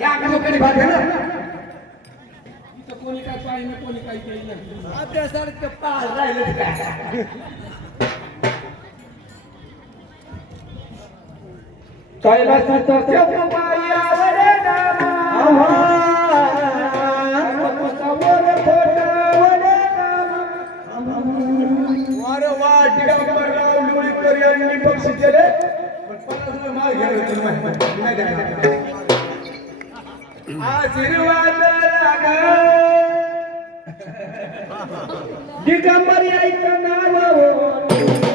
या लोकांनी भाग घ्या ना कोणी काय पाहिजे कोणी काही केलं आपल्यासारखं पाल राहिलं काय कैलासाचा शब्दमायावर नामा समोर फोटावर नामा वारे वा दिगंबरराव लोणीकर यांनी बक्षीस केले पण 50 रुपये माल घ्यायला आशीर्वाद लागा दिगंबर यायचं नाव